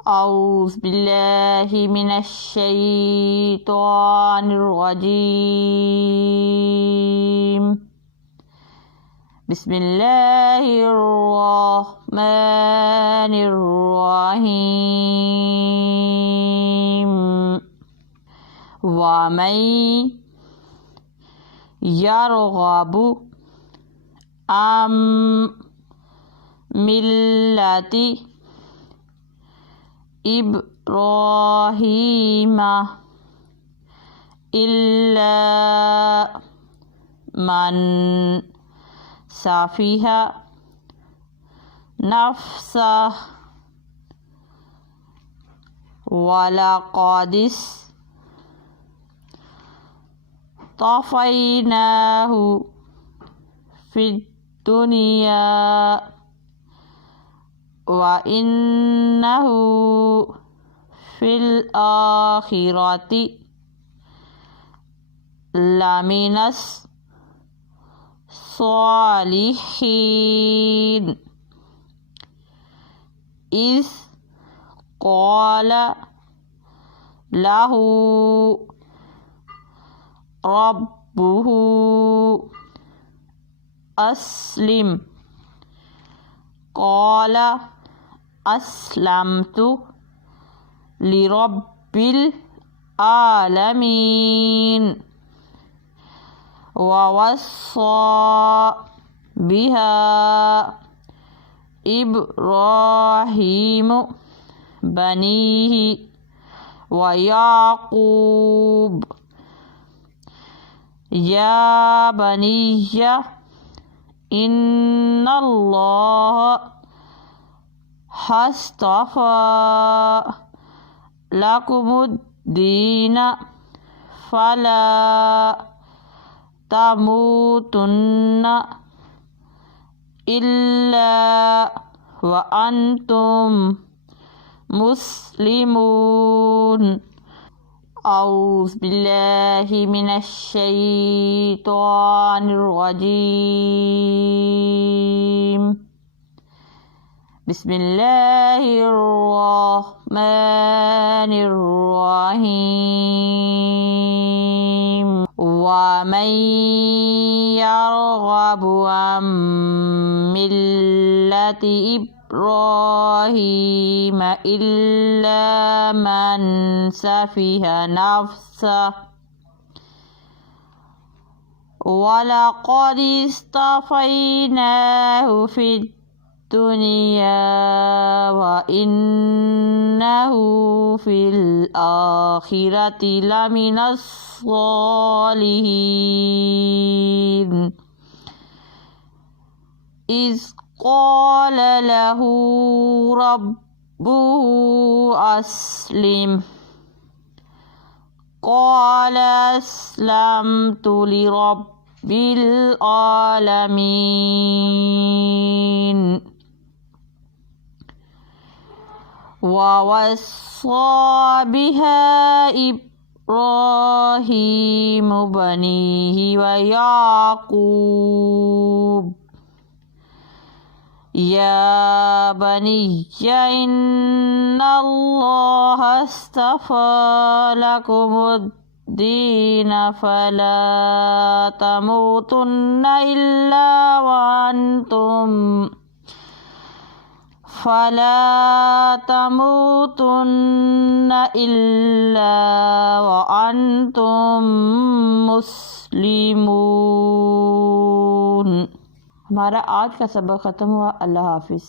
أعوذ بالله من الشيطان الرجيم. بسم الله الرحمن الرحيم. ومن يرغب عن ملة إبراهيم إلا من سفه نفسه ولقد اصطفيناه في الدنيا وإنه في الآخرة لمن الصالحين. إذ قال له ربه أسلم قال أسلمت لرب العالمين. ووصى بها إبراهيم بنيه ويعقوب يا بني إن الله اصطفى لكم الدين فلا تموتن إلا وأنتم مسلمون. أعوذ بالله من الشيطان الرجيم. بسم الله الرحمن الرحيم. ومن يرغب عن ملة إبراهيم إلا من سفه نفسه ولقد اصطفيناه في الدنيا وإنه في الآخرة لمن الصالحين. إذ قال له ربه أسلم قال أسلمت لرب العالمين. ووصى بها إبراهيم بنيه ويعقوب يا بني إن الله اصطفى لكم الدين فلا تموتن إلا وأنتم مسلمون. हमारा आज का सबक ख़त्म हुआ। अल्लाह हाफिज़।